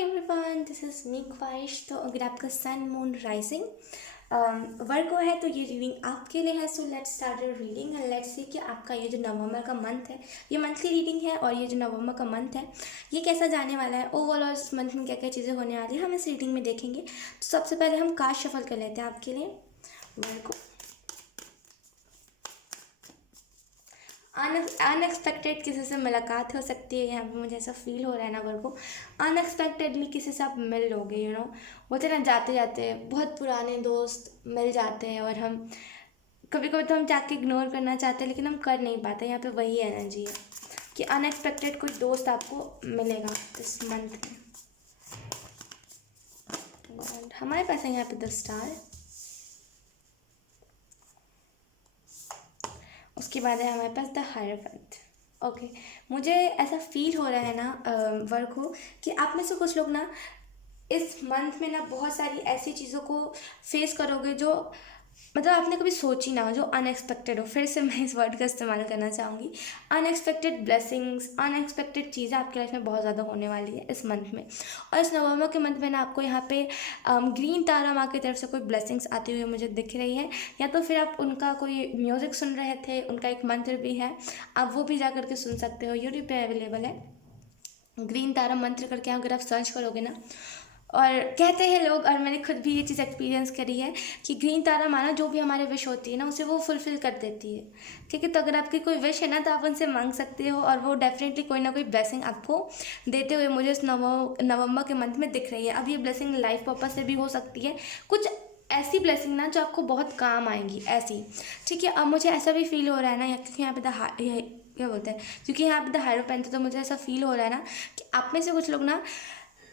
Everyone, this is me ख्वाहिश। तो अगर आपका सन मून राइजिंग वर्गो है तो ये रीडिंग आपके लिए है। So let's start your reading and let's see कि आपका ये जो नवंबर का मंथ है, ये मंथली रीडिंग है और ये जो नवंबर का मंथ है ये कैसा जाने वाला है ओवरऑल। इस मंथ में क्या क्या चीज़ें होने वाली है हम इस रीडिंग में देखेंगे। तो सबसे पहले हम कार्ड शफल कर लेते हैं आपके लिए वर्गो। अनएक्सपेक्टेड किसी से मुलाकात हो सकती है, यहाँ पे मुझे ऐसा फील हो रहा है ना वर्गो। अनएक्सपेक्टेडली किसी से आप मिल लोगे, बोलते हैं ना, जाते जाते बहुत पुराने दोस्त मिल जाते हैं और हम कभी कभी तो हम जाके इग्नोर करना चाहते हैं लेकिन हम कर नहीं पाते। यहाँ पे वही एनर्जी है कि अनएक्सपेक्टेड कोई दोस्त आपको मिलेगा इस मंथ में। और हमारे पास है यहाँ पे द स्टार, उसके बाद है हमारे पास द हायराफेंट। ओके, मुझे ऐसा फील हो रहा है ना वर्क हो कि आप में से कुछ लोग ना इस मंथ में ना बहुत सारी ऐसी चीज़ों को फेस करोगे जो मतलब आपने कभी सोची ना हो, जो अनएक्सपेक्टेड हो। फिर से मैं इस वर्ड का इस्तेमाल करना चाहूँगी, अनएक्सपेक्टेड ब्लेसिंग्स, अनएक्सपेक्टेड चीज़ें आपकी लाइफ में बहुत ज़्यादा होने वाली है इस मंथ में। और इस नवंबर के मंथ में ना आपको यहाँ पे ग्रीन तारा माँ की तरफ से कोई ब्लेसिंग्स आती हुई मुझे दिख रही है, या तो फिर आप उनका कोई म्यूज़िक सुन रहे थे, उनका एक मंत्र भी है, आप वो भी जा करके सुन सकते हो, यूट्यूब पे अवेलेबल है। ग्रीन तारा मंत्र करके अगर आप सर्च करोगे ना, और कहते हैं लोग, और मैंने खुद भी ये चीज़ एक्सपीरियंस करी है कि ग्रीन तारा माना जो भी हमारे विश होती है ना उसे वो फुलफ़िल कर देती है। ठीक है, तो अगर आपकी कोई विश है ना तो आप उनसे मांग सकते हो और वो डेफिनेटली कोई ना कोई ब्लेसिंग आपको देते हुए मुझे इस नवंबर के मंथ में दिख रही है। अब ये ब्लेसिंग लाइफ पर्पज से भी हो सकती है, कुछ ऐसी ब्लेसिंग ना जो आपको बहुत काम आएंगी ऐसी। ठीक है, अब मुझे ऐसा भी फील हो रहा है ना, क्योंकि यहाँ पे क्या बोलते हैं, क्योंकि यहाँ पे द हायराफेंट है, तो मुझे ऐसा फील हो रहा है ना कि आप में से कुछ लोग ना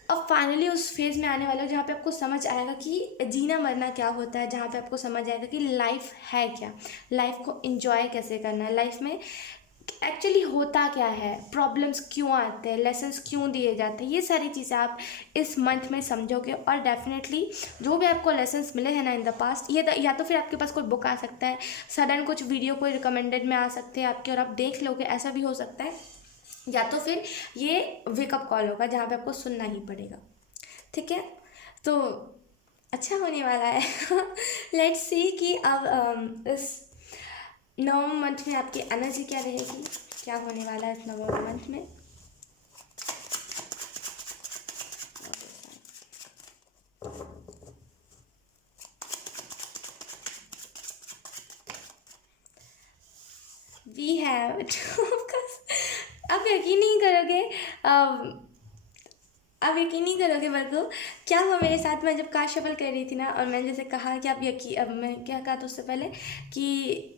अब फाइनली उस फेज़ में आने वाले हो जहाँ पे आपको समझ आएगा कि जीना मरना क्या होता है, जहाँ पे आपको समझ आएगा कि लाइफ है क्या, लाइफ को एंजॉय कैसे करना है, लाइफ में एक्चुअली होता क्या है, प्रॉब्लम्स क्यों आते हैं, लेसन्स क्यों दिए जाते हैं, ये सारी चीज़ें आप इस मंथ में समझोगे। और डेफिनेटली जो भी आपको लेसन्स मिले हैं ना इन द पास्ट, ये या तो फिर आपके पास कोई बुक आ सकता है, सडन कुछ वीडियो कोई रिकमेंडेड में आ सकते हैं आपके और आप देख लोगे, ऐसा भी हो सकता है, या तो फिर ये वेकअप कॉल होगा जहाँ पे आपको सुनना ही पड़ेगा। ठीक है, तो अच्छा होने वाला है। लेट्स सी कि अब इस नवंबर मंथ में आपकी एनर्जी क्या रहेगी, क्या होने वाला है इस नवंबर मंथ में। वी हैव आप यकीन नहीं करोगे, आप यकीन नहीं करोगे वर्गो, क्या हुआ मेरे साथ। मैं जब कार शफल कर रही थी ना और मैंने जैसे कहा कि आप यकीन, अब मैं क्या कहा था उससे पहले कि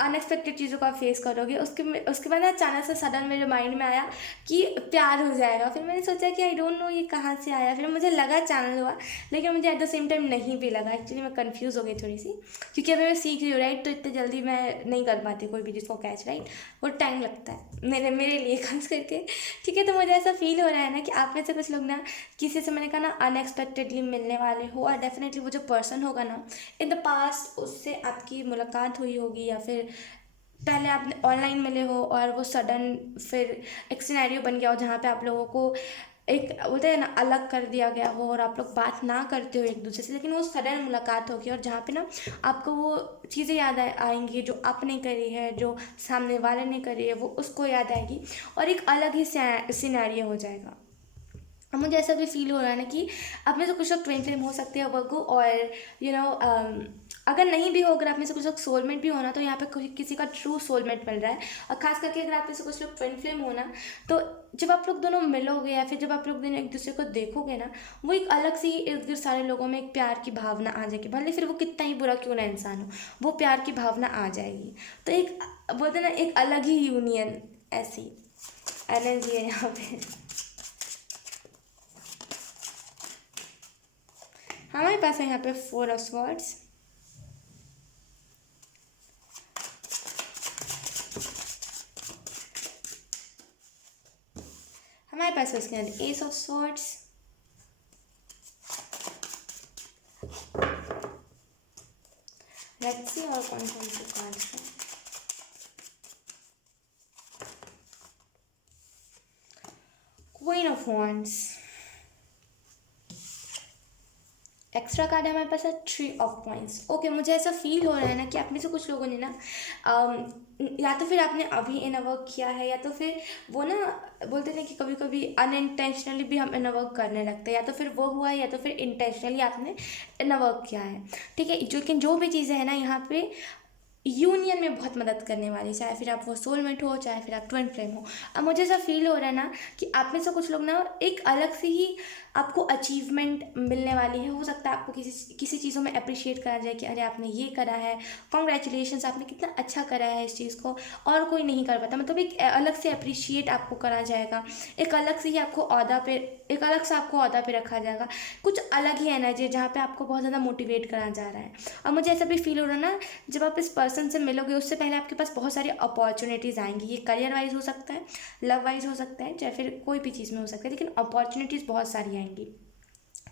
अनएक्सपेक्टेड चीज़ों को आप फेस करोगे, उसके बाद अचानक से सडन मेरे माइंड में आया कि प्यार हो जाएगा। फिर मैंने सोचा कि आई डोंट नो ये कहाँ से आया, फिर मुझे लगा चैनल हुआ, लेकिन मुझे एट द सेम टाइम नहीं भी लगा। एक्चुअली मैं कंफ्यूज हो गई थोड़ी सी, क्योंकि अभी मैं सीख रही हूँ राइट, तो इतने जल्दी मैं नहीं कर पाती कोई भी चीज़ को कैच, राइट, वो टाइम लगता है मेरे लिए खास करके। ठीक है, तो मुझे ऐसा फील हो रहा है ना कि आप में से कुछ लोग ना किसी से, मैंने कहा ना, अनएक्सपेक्टेडली मिलने वाले हो, और डेफिनेटली वो जो पर्सन होगा ना इन द पास्ट उससे आपकी मुलाकात हुई होगी, या फिर पहले आपने ऑनलाइन मिले हो और वो सडन फिर एक सिनेरियो बन गया हो जहाँ पे आप लोगों को एक बोलते हैं ना अलग कर दिया गया हो और आप लोग बात ना करते हो एक दूसरे से, लेकिन वो सडन मुलाकात होगी और जहाँ पे ना आपको वो चीज़ें याद आएंगी जो आपने करी है, जो सामने वाले ने करी है, वो उसको याद आएगी और एक अलग ही सिनेरियो हो जाएगा। अब मुझे ऐसा भी फील हो रहा है ना कि आप में से कुछ लोग ट्विन फ्लेम हो सकते हैं वर्गो, और अगर नहीं भी हो, अगर आप में से कुछ लोग सोलमेट भी होना, तो यहाँ पे किसी का ट्रू सोलमेट मिल रहा है। और खास करके अगर आप में से कुछ लोग ट्विन फ्लेम होना, तो जब आप लोग दोनों मिलोगे या फिर जब आप लोग दोनों एक दूसरे को देखोगे ना, वो एक अलग सी इर्द गिर्द सारे लोगों में एक प्यार की भावना आ जाएगी, भले फिर वो कितना ही बुरा क्यों ना इंसान हो, वो प्यार की भावना आ जाएगी। तो एक बोलते ना एक अलग ही यूनियन, ऐसी एनर्जी है यहाँ पे। हमारे पास है यहाँ पे 4 ऑफ स्वॉर्ड्स, हमारे पास है उसके अंदर S of swords, let's see और कौन कौन से कार्ड्स हैं। Queen of wands, extra card है हमारे पास है थ्री ऑफ कॉइंस। ओके, मुझे ऐसा फील हो रहा है ना कि आप में से कुछ लोगों ने ना या तो फिर आपने अभी इनर वर्क किया है, या तो फिर वो ना बोलते हैं कि कभी कभी अनइंटेंशनली भी हम इनर वर्क करने लगते हैं, या तो फिर वो हुआ है या तो फिर इंटेंशनली आपने इनर वर्क किया है। ठीक है, लेकिन जो भी चीज़ें हैं ना यहाँ पे यूनियन में बहुत मदद करने वाली, चाहे फिर आप वो सोलमेट हो, चाहे फिर आप ट्विन फ्लेम हो। अब मुझे ऐसा फील हो रहा है ना कि आप में से कुछ लोग ना एक अलग से ही आपको अचीवमेंट मिलने वाली है। हो सकता है आपको किसी किसी चीज़ों में अप्रिशिएट करा जाए कि अरे आपने ये करा है, कॉन्ग्रेचुलेशंस, आपने कितना अच्छा करा है इस चीज़ को, और कोई नहीं कर पाता। मतलब एक अलग से अप्रिशिएट आपको करा जाएगा, एक अलग से ही आपको ओहदा पे, एक अलग से आपको ओहदा पे रखा जाएगा। कुछ अलग ही एनर्जी जहाँ पे आपको बहुत ज़्यादा मोटिवेट करा जा रहा है। और मुझे ऐसा भी फील हो रहा है ना, जब आप इस पर्सन से मिलोगे उससे पहले आपके पास बहुत सारी अपॉर्चुनिटीज़ आएंगी। ये करियर वाइज हो सकता है, लव वाइज हो सकता है, चाहे फिर कोई भी चीज़ में हो सकता है, लेकिन अपॉर्चुनिटीज़ बहुत सारी आएंगी।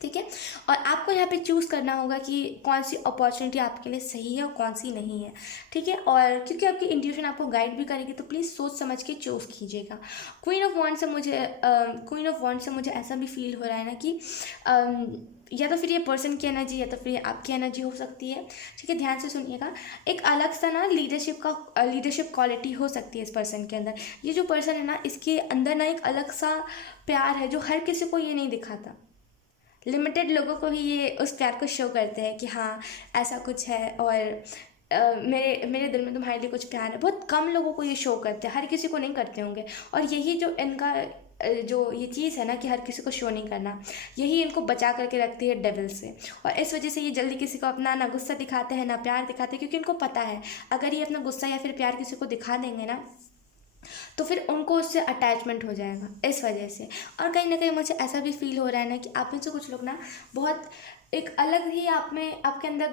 ठीक है, और आपको यहाँ पे चूज़ करना होगा कि कौन सी अपॉर्चुनिटी आपके लिए सही है और कौन सी नहीं है। ठीक है, और क्योंकि आपकी इंट्यूशन आपको गाइड भी करेगी, तो प्लीज़ सोच समझ के चूज़ कीजिएगा। क्वीन ऑफ वॉन्ड से मुझे ऐसा भी फील हो रहा है ना कि या तो फिर ये पर्सन की एनर्जी या तो फिर ये आपकी एनर्जी हो सकती है। ठीक है, ध्यान से सुनिएगा। एक अलग सा ना लीडरशिप क्वालिटी हो सकती है इस पर्सन के अंदर। ये जो पर्सन है ना, इसके अंदर ना एक अलग सा प्यार है जो हर किसी को ये नहीं दिखाता। लिमिटेड लोगों को ही ये उस प्यार को शो करते हैं कि हाँ ऐसा कुछ है, और मेरे मेरे दिल में तुम्हारे लिए कुछ प्यार है। बहुत कम लोगों को ये शो करते हैं, हर किसी को नहीं करते होंगे। और यही जो इनका जो ये चीज़ है ना कि हर किसी को शो नहीं करना, यही इनको बचा करके रखती है डेविल से। और इस वजह से ये जल्दी किसी को अपना ना गुस्सा दिखाते हैं ना प्यार दिखाते हैं, क्योंकि इनको पता है अगर ये अपना गुस्सा या फिर प्यार किसी को दिखा देंगे ना, तो फिर उनको उससे अटैचमेंट हो जाएगा इस वजह से। और कहीं ना कहीं मुझे ऐसा भी फील हो रहा है ना कि आप में से कुछ लोग ना बहुत एक अलग ही आप में, आपके अंदर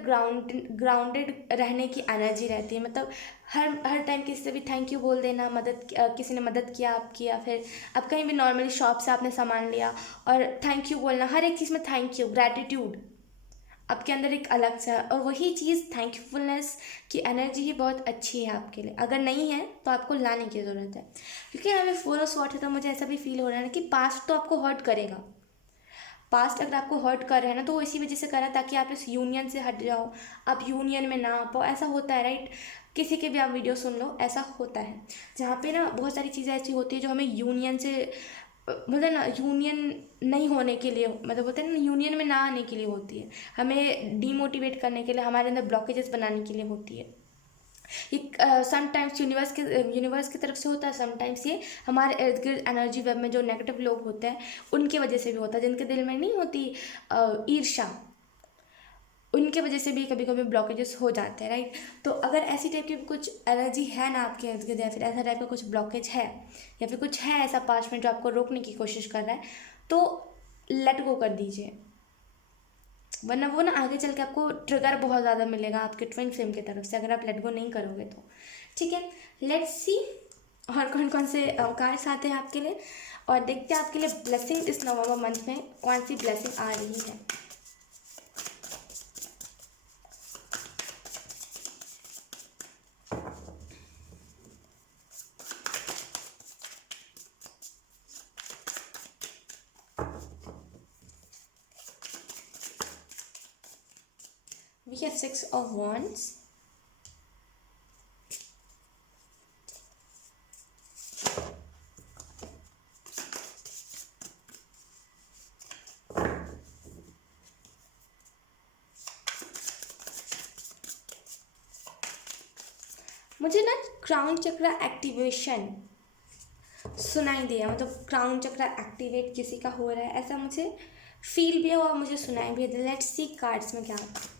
ग्राउंडेड रहने की एनर्जी रहती है। मतलब हर टाइम किसी से भी थैंक यू बोल देना, किसी ने मदद किया आपकी, या फिर आप कहीं भी नॉर्मली शॉप से आपने सामान लिया और थैंक यू बोलना, हर एक चीज़ में थैंक यू, ग्रैटिट्यूड आपके अंदर एक अलग सा। और वही चीज़ थैंकफुलनेस की एनर्जी ही बहुत अच्छी है आपके लिए। अगर नहीं है तो आपको लाने की ज़रूरत है, क्योंकि हमें फोर ऑफ स्वॉर्ड है। तो मुझे ऐसा भी फील हो रहा है ना कि पास्ट तो आपको हर्ट करेगा। पास्ट अगर आपको हर्ट कर रहा है ना, तो वो इसी वजह से कर रहा है ताकि आप इस यूनियन से हट जाओ, आप यूनियन में ना आ पाओ। ऐसा होता है राइट, किसी के भी आप वीडियो सुन लो, ऐसा होता है। जहाँ पे ना बहुत सारी चीज़ें ऐसी होती है जो हमें यूनियन से मतलब ना यूनियन नहीं होने के लिए, मतलब बोलते हैं ना यूनियन में ना आने के लिए होती है, हमें डीमोटिवेट करने के लिए, हमारे अंदर ब्लॉकेजेस बनाने के लिए होती है। ये समटाइम्स यूनिवर्स की तरफ से होता है, समटाइम्स ये हमारे इर्द गिर्द एनर्जी वेब में जो नेगेटिव लोग होते हैं उनकी वजह से भी होता है, जिनके दिल में नहीं होती ईर्ष्या, उनके वजह से भी कभी कभी ब्लॉकेजेस हो जाते हैं राइट। तो अगर ऐसी टाइप की कुछ एनर्जी है ना आपके इर्द गिर्द, या फिर ऐसा टाइप का कुछ ब्लॉकेज है, या फिर कुछ है ऐसा पास्ट में जो आपको रोकने की कोशिश कर रहा है, तो लेट गो कर दीजिए। वरना वो ना आगे चल के आपको ट्रिगर बहुत ज़्यादा मिलेगा आपके ट्विन फ्लेम की तरफ से, अगर आप लेट गो नहीं करोगे तो। ठीक है, लेट्स सी और कौन कौन से कार्ड्स आते हैं आपके लिए, और देखते हैं आपके लिए ब्लेसिंग इस नवंबर मंथ में कौन सी ब्लेसिंग आ रही है। We have Six of Wands. मुझे ना क्राउन चक्र एक्टिवेशन सुनाई दिया, मतलब क्राउन चक्र एक्टिवेट किसी का हो रहा है, ऐसा मुझे फील भी हुआ, मुझे सुनाई भी है। लेट्स सी कार्ड्स में क्या आता है।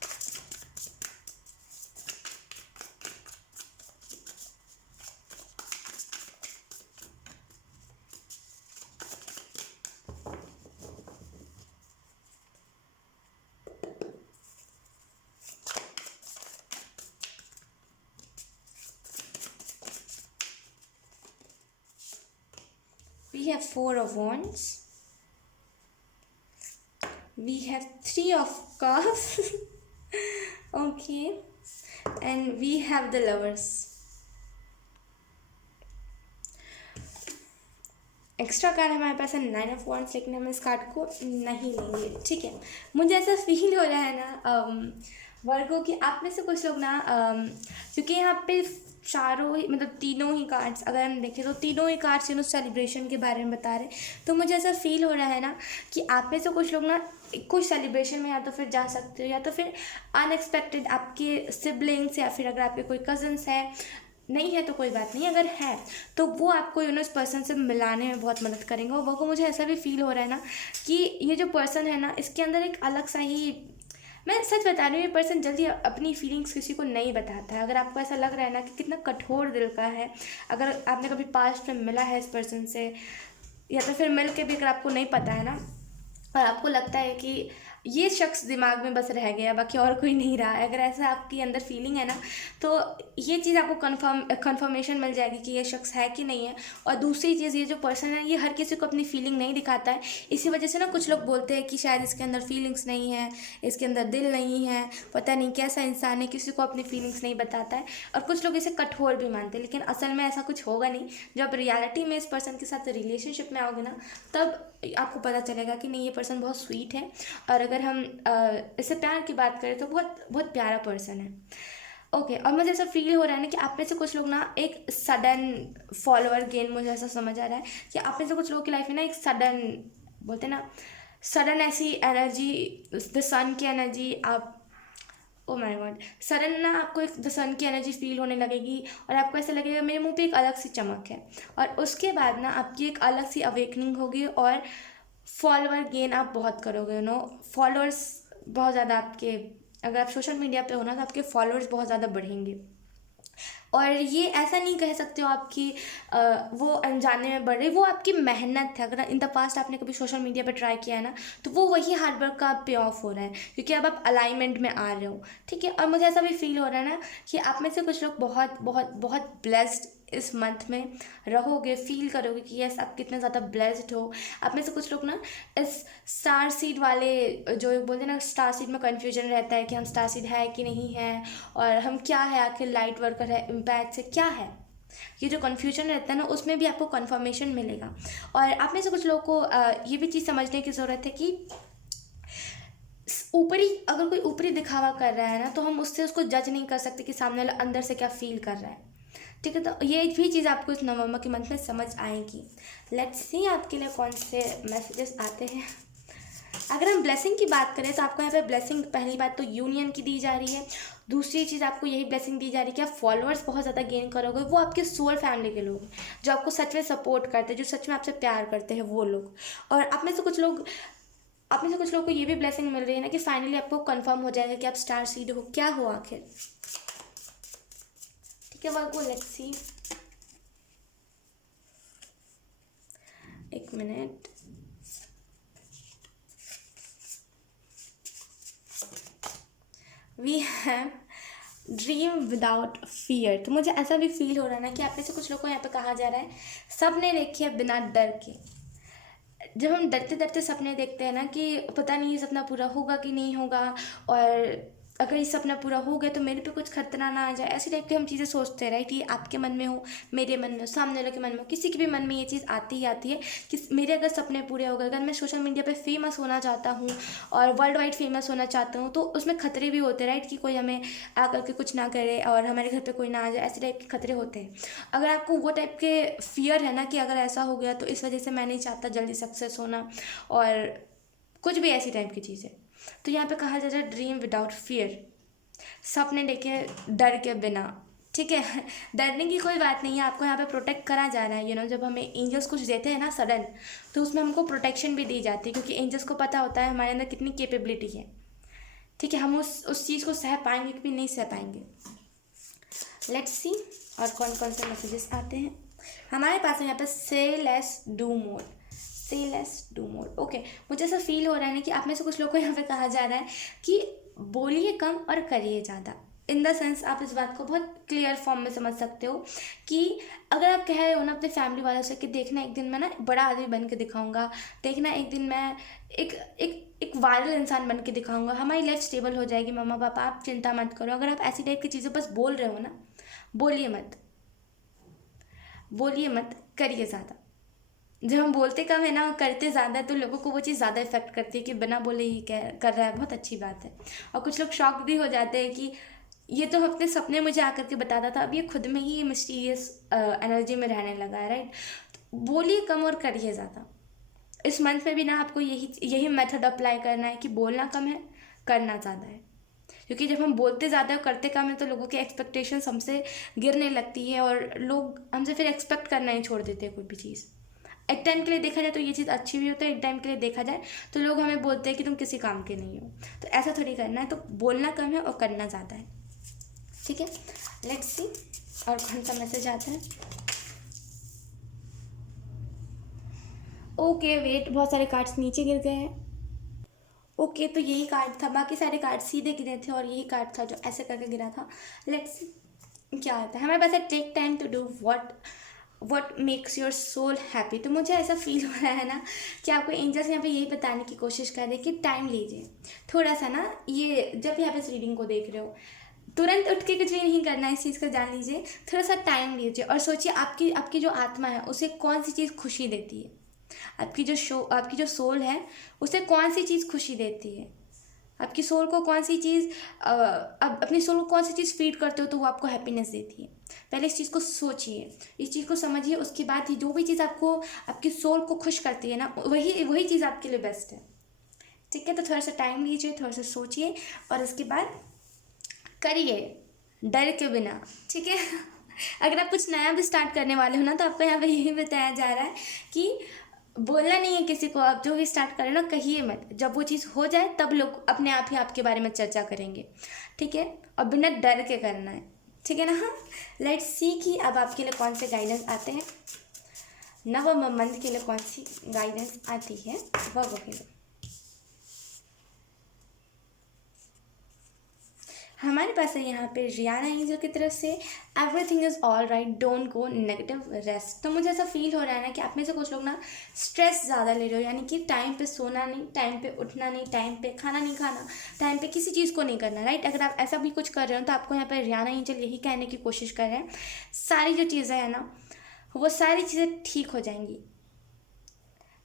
We have Four of Wands. We have Three of Cups. Okay, and we have the Lovers. Extra card हमारे पास है 9 ऑफ वांड्स, लेकिन हम इस कार्ड को नहीं लेंगे, ठीक है। मुझे ऐसा फील हो रहा है ना वर्गो कि आप में से कुछ लोग ना क्योंकि यहाँ पे चारों ही मतलब तीनों ही कार्ड्स अगर हम देखें तो तीनों ही कार्ड्स सेलिब्रेशन के बारे में बता रहे हैं। तो मुझे ऐसा फील हो रहा है ना कि आप में से कुछ लोग ना कुछ सेलिब्रेशन में या तो फिर जा सकते हो, या तो फिर अनएक्सपेक्टेड आपके सिबलिंग्स या फिर अगर आपके कोई कज़न्स है, नहीं है तो कोई बात नहीं, अगर है तो वो आपको उस पर्सन से मिलाने में बहुत मदद करेंगे। और वो मुझे ऐसा भी फील हो रहा है ना कि ये जो पर्सन है ना इसके अंदर एक अलग सा ही, मैं सच बता रही हूँ, ये पर्सन जल्दी अपनी फीलिंग्स किसी को नहीं बताता है। अगर आपको ऐसा लग रहा है ना कि कितना कठोर दिल का है, अगर आपने कभी पास्ट में मिला है इस पर्सन से, या तो फिर मिल के भी अगर आपको नहीं पता है ना और आपको लगता है कि ये शख्स दिमाग में बस रह गया बाकी और कोई नहीं रहा है, अगर ऐसा आपके अंदर फीलिंग है ना तो ये चीज़ आपको कंफर्मेशन मिल जाएगी कि ये शख्स है कि नहीं है। और दूसरी चीज़, ये जो पर्सन है ये हर किसी को अपनी फीलिंग नहीं दिखाता है, इसी वजह से ना कुछ लोग बोलते हैं कि शायद इसके अंदर फीलिंग्स नहीं है, इसके अंदर दिल नहीं है, पता नहीं कैसा इंसान है, किसी को अपनी फीलिंग्स नहीं बताता है। और कुछ लोग इसे कठोर भी मानते हैं, लेकिन असल में ऐसा कुछ होगा नहीं। जब रियलिटी में इस पर्सन के साथ रिलेशनशिप में आओगे ना तब आपको पता चलेगा कि नहीं, ये पर्सन बहुत स्वीट है। और अगर हम इससे प्यार की बात करें तो बहुत बहुत प्यारा पर्सन है। ओके, और मुझे ऐसा फील हो रहा है ना कि आप में से कुछ लोग ना एक सडन फॉलोअर गेन, मुझे ऐसा समझ आ रहा है कि आप में से कुछ लोगों की लाइफ में ना एक सडन, बोलते हैं ना सडन ऐसी एनर्जी, द सन की एनर्जी, आप ओ माय गॉड, सडन ना आपको एक द सन की एनर्जी फील होने लगेगी और आपको ऐसा लगेगा मेरे मुंह पे एक अलग सी चमक है। और उसके बाद ना आपकी एक अलग सी अवेकनिंग होगी और फॉलोअर गेन आप बहुत करोगे, फॉलोअर्स बहुत ज़्यादा आपके, अगर आप सोशल मीडिया पे हो ना तो आपके फॉलोअर्स बहुत ज़्यादा बढ़ेंगे। और ये ऐसा नहीं कह सकते हो आपकी वो अनजाने में बढ़ रही, वो आपकी मेहनत है। अगर इन द पास्ट आपने कभी सोशल मीडिया पर ट्राई किया है ना तो वो वही हार्डवर्क का पे ऑफ हो रहा है, क्योंकि अब आप अलाइनमेंट में आ रहे हो, ठीक है। और मुझे ऐसा भी फील हो रहा है ना कि आप में से कुछ लोग बहुत बहुत बहुत ब्लेस्ड इस मंथ में रहोगे, फील करोगे कि यस आप कितने ज़्यादा ब्लेस्ड हो। आप में से कुछ लोग ना इस स्टार सीड वाले, जो बोलते हैं ना स्टार सीड में कन्फ्यूजन रहता है कि हम स्टार सीड है कि नहीं है, और हम क्या है, आखिर लाइट वर्कर है, इम्पैक्ट से क्या है, ये जो कन्फ्यूजन रहता है ना उसमें भी आपको कन्फर्मेशन मिलेगा। और आप में से कुछ लोगों को ये भी चीज़ समझने की ज़रूरत है कि ऊपरी, अगर कोई ऊपरी दिखावा कर रहा है ना तो हम उससे उसको जज नहीं कर सकते कि सामने वाला अंदर से क्या फील कर रहा है, ठीक है। तो ये भी चीज़ आपको इस नवंबर के मंथ में समझ आएगी। लेट्स सी आपके लिए कौन से मैसेजेस आते हैं। अगर हम ब्लेसिंग की बात करें तो आपको यहाँ पे ब्लेसिंग, पहली बात तो यूनियन की दी जा रही है। दूसरी चीज़ आपको यही ब्लेसिंग दी जा रही है कि आप फॉलोअर्स बहुत ज़्यादा गेन करोगे, वो आपके सोल फैमिली के लोग जो आपको सच में सपोर्ट करते हैं, जो सच में आपसे प्यार करते हैं, वो लोग। और आप में से कुछ लोग, आप में से कुछ लोगों को ये भी ब्लेसिंग मिल रही है ना कि फाइनली आपको कंफर्म हो जाएगा कि आप स्टार सीड हो, क्या हो आखिर, ठीक है। वर्गो लेट्स सी, एक minute, we have dream without fear. तो मुझे ऐसा भी फील हो रहा है ना कि आप में से कुछ लोगों को यहाँ पे कहा जा रहा है सपने देखिए बिना डर के। जब हम डरते डरते सपने देखते हैं ना कि पता नहीं ये सपना पूरा होगा कि नहीं होगा, और अगर ये सपना पूरा हो गया तो मेरे पे कुछ खतरा ना आ जाए, ऐसी टाइप की हम चीज़ें सोचते हैं, राइट। ये आपके मन में हो, मेरे मन में हो, सामने वाले के मन में हो, किसी के भी मन में ये चीज़ आती ही आती है कि मेरे अगर सपने पूरे हो गए, अगर मैं सोशल मीडिया पे फेमस होना चाहता हूँ और वर्ल्ड वाइड फेमस होना चाहता हूँ तो उसमें खतरे भी होते हैं, राइट, कि कोई हमें आकर के कुछ ना करे और हमारे घर पर कोई ना आ जाए, ऐसे टाइप के खतरे होते हैं। अगर आपको वो टाइप के फियर है ना कि अगर ऐसा हो गया तो इस वजह से मैं नहीं चाहता जल्दी सक्सेस होना और कुछ भी ऐसी टाइप की चीज़ें, तो यहाँ पे कहा जाता है ड्रीम विदाउट फियर, सपने देखे डर के बिना, ठीक है। डरने की कोई बात नहीं है, आपको यहाँ पे प्रोटेक्ट करा जा रहा है। जब हमें एंजल्स कुछ देते हैं ना सडन, तो उसमें हमको प्रोटेक्शन भी दी जाती है, क्योंकि एंजल्स को पता होता है हमारे अंदर कितनी कैपेबिलिटी है, ठीक है। हम उस चीज़ को सह पाएंगे कि नहीं सह पाएंगे। लेट्स सी और कौन कौन से मैसेजेस आते हैं हमारे पास है यहाँ पे। से लेस डू मोर, से लेस डू मोर, ओके। मुझे ऐसा फील हो रहा है ना कि आप में से कुछ लोगों को यहाँ पे कहा जा रहा है कि बोलिए कम और करिए ज़्यादा। इन द सेंस आप इस बात को बहुत क्लियर फॉर्म में समझ सकते हो कि अगर आप कह रहे हो ना अपने फैमिली वालों से कि देखना एक दिन मैं ना बड़ा आदमी बन के दिखाऊंगा, देखना एक दिन मैं एक एक एक वायरल इंसान बन के दिखाऊंगा, हमारी लाइफ स्टेबल हो जाएगी, मम्मा पापा आप चिंता मत करो। अगर आप ऐसी टाइप की चीज़ें बस बोल रहे हो ना, बोलिए मत, बोलिए मत, करिए ज़्यादा। जब हम बोलते कम है ना और करते ज़्यादा, तो लोगों को वो चीज़ ज़्यादा इफेक्ट करती है कि बिना बोले ही कह कर रहा है, बहुत अच्छी बात है। और कुछ लोग शॉक भी हो जाते हैं कि ये तो अपने सपने मुझे आकर के बताता था, अब ये खुद में ही मिस्टीरियस एनर्जी में रहने लगा है, राइट। बोलिए कम और करिए ज़्यादा। इस मंथ में भी ना आपको यही यही मेथड अप्लाई करना है कि बोलना कम है, करना ज़्यादा है। क्योंकि जब हम बोलते ज़्यादा और करते कम है तो लोगों की एक्सपेक्टेशंस हमसे गिरने लगती है और लोग हमसे फिर एक्सपेक्ट करना ही छोड़ देते हैं कोई भी चीज़। एक टाइम के लिए देखा जाए तो ये चीज़ अच्छी भी होता है, एक टाइम के लिए देखा जाए तो लोग हमें बोलते हैं कि तुम किसी काम के नहीं हो। तो ऐसा थोड़ी करना है, तो बोलना कम है और करना ज़्यादा है, ठीक है। लेट्स सी और कौन सा मैसेज आता है। ओके वेट, बहुत सारे कार्ड्स नीचे गिर गए हैं। ओके तो यही कार्ड था, बाकी सारे कार्ड सीधे गिरे थे और यही कार्ड था जो ऐसे करके गिरा था। लेट्स क्या आता है हमारे पास है। Take time to do what makes your soul happy. तो मुझे ऐसा फील हो रहा है ना कि आपको एंजल्स यहाँ पे यही बताने की कोशिश कर रहे हैं कि टाइम लीजिए थोड़ा सा ना। ये जब भी आप इस रीडिंग को देख रहे हो, तुरंत उठ के कुछ भी नहीं करना है, इस चीज़ का जान लीजिए। थोड़ा सा टाइम लीजिए और सोचिए आपकी आपकी जो आत्मा है उसे कौन सी चीज़ खुशी देती है। आपकी जो सोल है उसे कौन सी चीज़ खुशी देती है। आपकी सोल को कौन सी चीज़ अब अपनी सोल को कौन सी चीज़ फीड करते हो तो वो आपको हैप्पीनेस देती है। पहले इस चीज़ को सोचिए, इस चीज़ को समझिए, उसके बाद ही जो भी चीज़ आपको आपकी सोल को खुश करती है ना, वही वही चीज़ आपके लिए बेस्ट है, ठीक है। तो थोड़ा सा टाइम लीजिए, थोड़ा सा सोचिए और उसके बाद करिए डर के बिना, ठीक है। अगर आप कुछ नया भी स्टार्ट करने वाले हो ना तो आपको यहाँ पे यही बताया जा रहा है कि बोलना नहीं है किसी को। आप जो भी स्टार्ट करें ना कहिए मत, जब वो चीज़ हो जाए तब लोग अपने आप ही आपके बारे में चर्चा करेंगे, ठीक है। और बिना डर के करना है, ठीक है ना। हाँ, लेट्स सी कि अब आपके लिए कौन से गाइडेंस आते हैं। नवंबर मंथ के लिए कौन सी गाइडेंस आती है वर्गो के लिए। हमारे पास है यहाँ पे रियाना एंजल की तरफ से everything is all right, don't go negative, rest. तो मुझे ऐसा फील हो रहा है ना कि आप में से कुछ लोग ना स्ट्रेस ज़्यादा ले रहे हो, यानी कि टाइम पे सोना नहीं, टाइम पे उठना नहीं, टाइम पे खाना नहीं खाना, टाइम पे किसी चीज़ को नहीं करना, राइट। अगर आप ऐसा भी कुछ कर रहे हो तो आपको यहाँ पर रियाना एंजल यही कहने की कोशिश कर रहे हैं, सारी जो चीज़ें हैं ना वो सारी चीज़ें ठीक हो जाएंगी।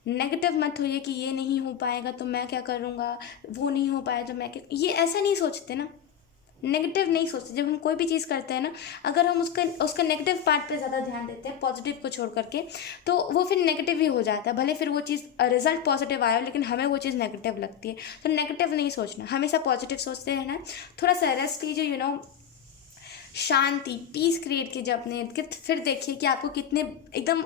नेगेटिव मत होइए कि ये नहीं हो पाएगा तो मैं क्या करूँगा, वो नहीं हो पाया तो मैं क्या, ये ऐसा नहीं सोचते ना, नेगेटिव नहीं सोचते। जब हम कोई भी चीज़ करते हैं ना, अगर हम उसका नेगेटिव पार्ट पे ज़्यादा ध्यान देते हैं पॉजिटिव को छोड़ करके, तो वो फिर नेगेटिव ही हो जाता है। भले फिर वो चीज़ रिजल्ट पॉजिटिव आया हो लेकिन हमें वो चीज़ नेगेटिव लगती है। तो नेगेटिव नहीं सोचना, हमेशा पॉजिटिव सोचते रहना है। थोड़ा सा रेस्ट कीजिए, शांति, पीस क्रिएट कीजिए अपने इर्द गिर्द, फिर देखिए कि आपको कितने एकदम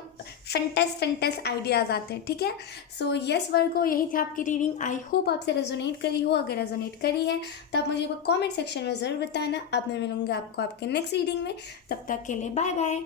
फैंटेस्ट आइडियाज़ आते हैं, ठीक है। सो यस वर्गो, यही थी आपकी रीडिंग। आई होप आपसे रेजोनेट करी हो। अगर रेजोनेट करी है तो आप मुझे कमेंट सेक्शन में ज़रूर बताना। अब मैं मिलूँगी आपको आपके नेक्स्ट रीडिंग में, तब तक के लिए बाय बाय।